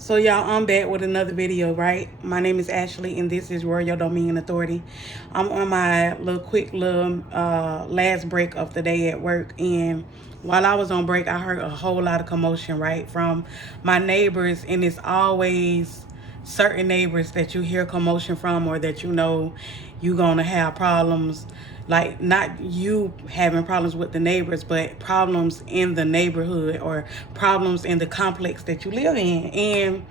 So y'all, I'm back with another video, right? My name is Ashley and this is Royal Dominion Authority. I'm on my quick little last break of the day at work, and while I was on break, I heard a whole lot of commotion, right, from my neighbors, and it's always certain neighbors that you hear commotion from, or that you know you're gonna have problems, like not you having problems with the neighbors, but problems in the neighborhood or problems in the complex that you live in.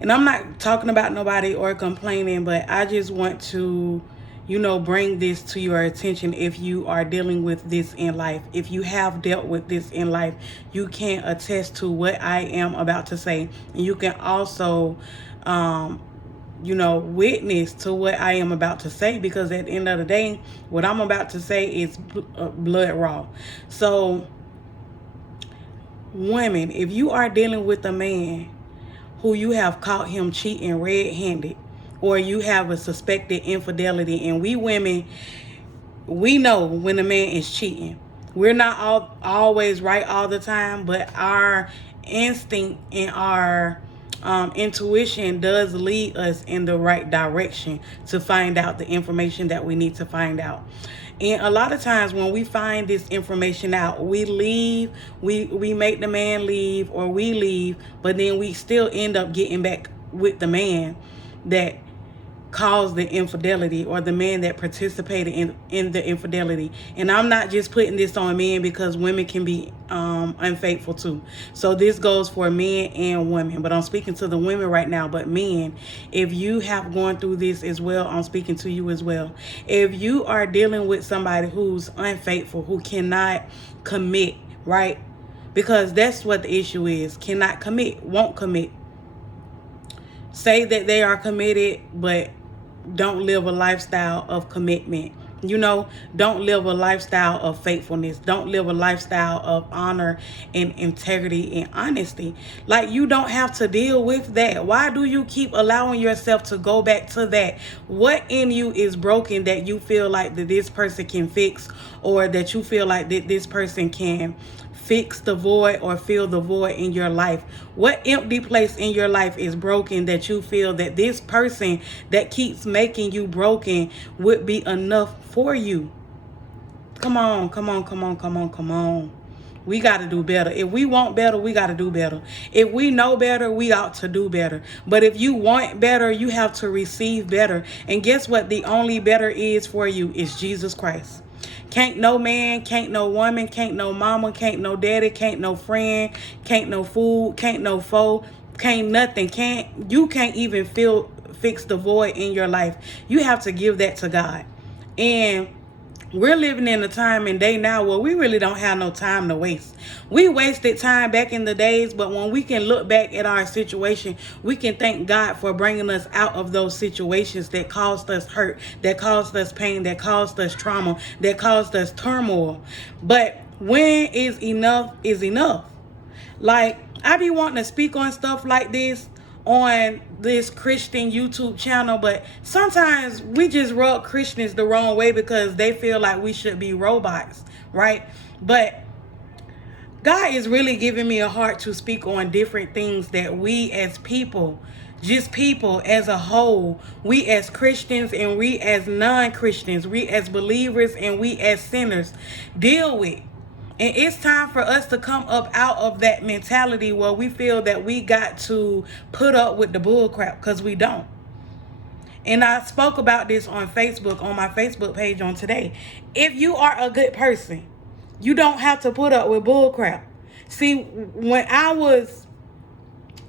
And I'm not talking about nobody or complaining, but I just want to, bring this to your attention. If you are dealing with this in life, if you have dealt with this in life, you can attest to what I am about to say. And you can also, witness to what I am about to say, because at the end of the day, what I'm about to say is blood raw. So, women, if you are dealing with a man who you have caught him cheating red-handed, or you have a suspected infidelity, and we women, we know when a man is cheating. We're not always right all the time, but our instinct and our intuition does lead us in the right direction to find out the information that we need to find out. And a lot of times when we find this information out, we leave, we make the man leave, or we leave, but then we still end up getting back with the man that caused the infidelity, or the man that participated in the infidelity. And I'm not just putting this on men, because women can be unfaithful too. So this goes for men and women, but I'm speaking to the women right now. But men, if you have gone through this as well, I'm speaking to you as well. If you are dealing with somebody who's unfaithful, who cannot commit, right? Because that's what the issue is. Cannot commit, won't commit. Say that they are committed, but don't live a lifestyle of commitment. Don't live a lifestyle of faithfulness. Don't live a lifestyle of honor and integrity and honesty. Like, you don't have to deal with that. Why do you keep allowing yourself to go back to that? What in you is broken that you feel like that this person can fix, or that you feel like that this person can fix the void or fill the void in your life? What empty place in your life is broken that you feel that this person that keeps making you broken would be enough for you? Come on, come on, come on, come on, come on. We got to do better. If we want better, we got to do better. If we know better, we ought to do better. But if you want better, you have to receive better. And guess what? The only better is for you is Jesus Christ. Can't no man, can't no woman, can't no mama, can't no daddy, can't no friend, can't no food, can't no foe, can't nothing. You can't even fix the void in your life. You have to give that to God. And we're living in a time and day now where we really don't have no time to waste. We wasted time back in the days, but when we can look back at our situation, we can thank God for bringing us out of those situations that caused us hurt, that caused us pain, that caused us trauma, that caused us turmoil. But when is enough is enough. Like, I be wanting to speak on stuff like this on this Christian YouTube channel, but sometimes we just rub Christians the wrong way because they feel like we should be robots, right? But God is really giving me a heart to speak on different things that we as people, just people as a whole, we as Christians and we as non-Christians, we as believers and we as sinners deal with. And it's time for us to come up out of that mentality where we feel that we got to put up with the bull crap, because we don't. And I spoke about this on Facebook, on my Facebook page on today. If you are a good person, you don't have to put up with bull crap. See, when I was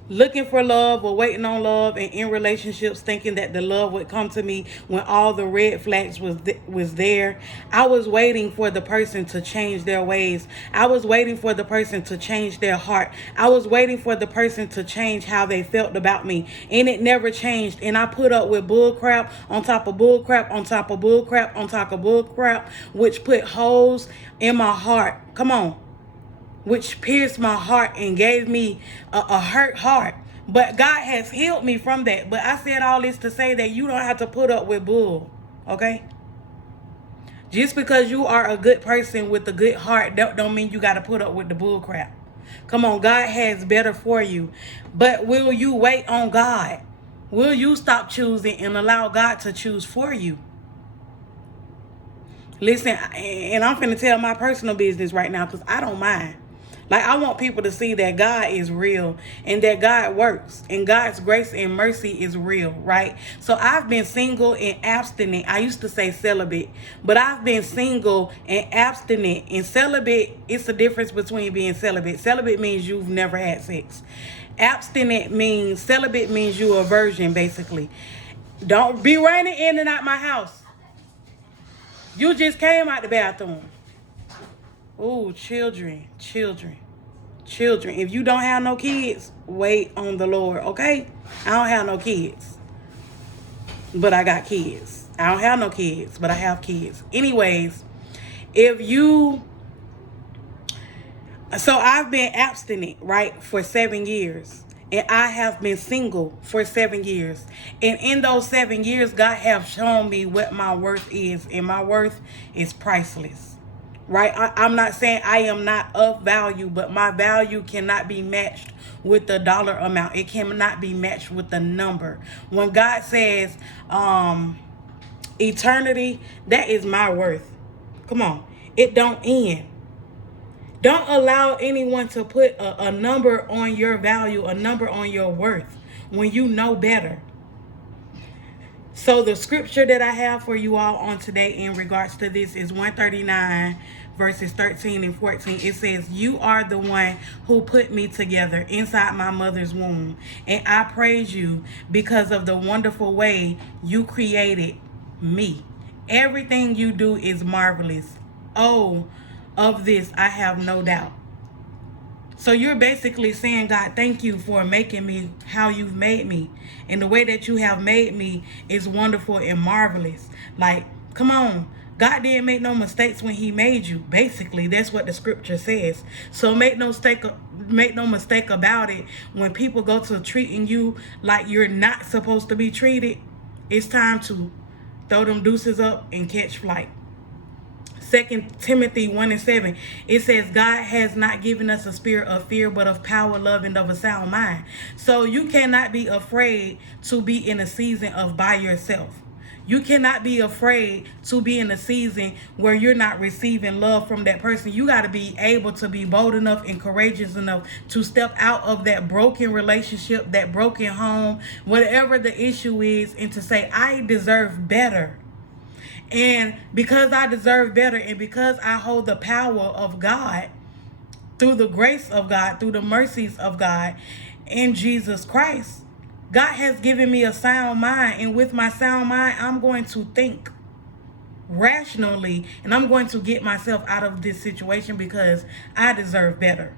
looking for love or waiting on love and in relationships thinking that the love would come to me when all the red flags was there, I was waiting for the person to change their ways. I was waiting for the person to change their heart. I was waiting for the person to change how they felt about me, and it never changed. And I put up with bull crap on top of bull crap on top of bull crap on top of bull crap, which put holes in my heart. Come on. Which pierced my heart and gave me a hurt heart. But God has healed me from that. But I said all this to say that you don't have to put up with bull, okay? Just because you are a good person with a good heart, don't mean you got to put up with the bull crap. Come on, God has better for you. But will you wait on God? Will you stop choosing and allow God to choose for you? Listen, and I'm finna tell my personal business right now because I don't mind. Like, I want people to see that God is real and that God works and God's grace and mercy is real, right? So I've been single and abstinent. I used to say celibate, but I've been single and abstinent. And celibate, it's the difference between being celibate. Celibate means you've never had sex. Celibate means you're a virgin, basically. Don't be running in and out my house. You just came out the bathroom. Oh, children. If you don't have no kids, wait on the Lord, okay? I don't have no kids, but I got kids. I don't have no kids, but I have kids. Anyways, so I've been abstinent, right, for 7 years. And I have been single for 7 years. And in those 7 years, God have shown me what my worth is. And my worth is priceless. Right? I'm not saying I am not of value, but my value cannot be matched with the dollar amount. It cannot be matched with the number. When God says eternity, that is my worth. Come on. It don't end. Don't allow anyone to put a number on your value, a number on your worth when you know better. So the scripture that I have for you all on today in regards to this is 139 verses 13 and 14. It says, "You are the one who put me together inside my mother's womb. And I praise you because of the wonderful way you created me. Everything you do is marvelous. Oh, of this I have no doubt." So you're basically saying, God, thank you for making me how you've made me. And the way that you have made me is wonderful and marvelous. Like, come on. God didn't make no mistakes when he made you. Basically, that's what the scripture says. So make no mistake about it. When people go to treating you like you're not supposed to be treated, it's time to throw them deuces up and catch flight. 2 Timothy 1 and 7, it says, God has not given us a spirit of fear, but of power, love, and of a sound mind. So you cannot be afraid to be in a season of by yourself. You cannot be afraid to be in a season where you're not receiving love from that person. You got to be able to be bold enough and courageous enough to step out of that broken relationship, that broken home, whatever the issue is, and to say, I deserve better. And because I deserve better, and because I hold the power of God, through the grace of God, through the mercies of God in Jesus Christ, God has given me a sound mind. And with my sound mind, I'm going to think rationally, and I'm going to get myself out of this situation because I deserve better.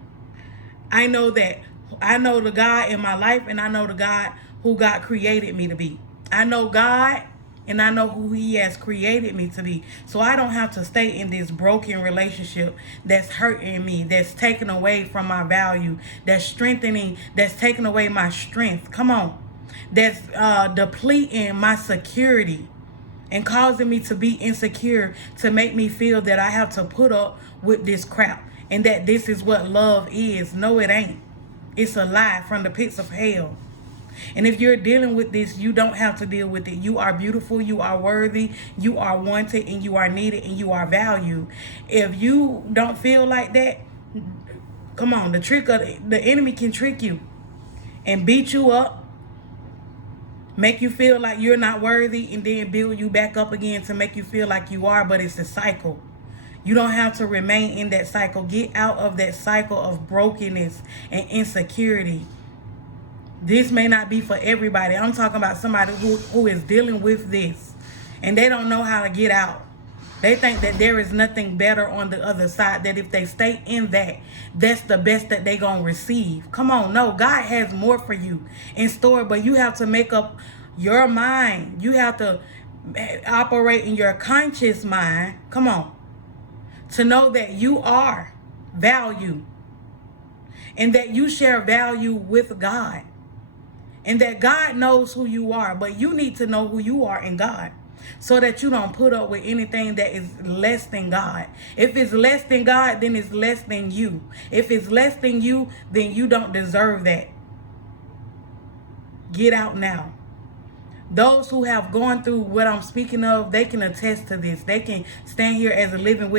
I know the God in my life, and I know the God who God created me to be. I know God, and I know who he has created me to be. So I don't have to stay in this broken relationship that's hurting me, that's taking away from my value, that's taking away my strength. Come on. That's depleting my security and causing me to be insecure, to make me feel that I have to put up with this crap and that this is what love is. No, it ain't. It's a lie from the pits of hell. And if you're dealing with this, you don't have to deal with it. You are beautiful, you are worthy, you are wanted, and you are needed, and you are valued. If you don't feel like that, come on, the enemy can trick you and beat you up, make you feel like you're not worthy, and then build you back up again to make you feel like you are, but it's a cycle. You don't have to remain in that cycle. Get out of that cycle of brokenness and insecurity. This may not be for everybody. I'm talking about somebody who is dealing with this and they don't know how to get out. They think that there is nothing better on the other side, that if they stay in that, that's the best that they gonna receive. Come on, no, God has more for you in store, but you have to make up your mind. You have to operate in your conscious mind, come on, to know that you are value and that you share value with God. And that God knows who you are, but you need to know who you are in God. so that you don't put up with anything that is less than God. If it's less than God, then it's less than you. If it's less than you, then you don't deserve that. Get out now. Those who have gone through what I'm speaking of, they can attest to this. They can stand here as a living witness.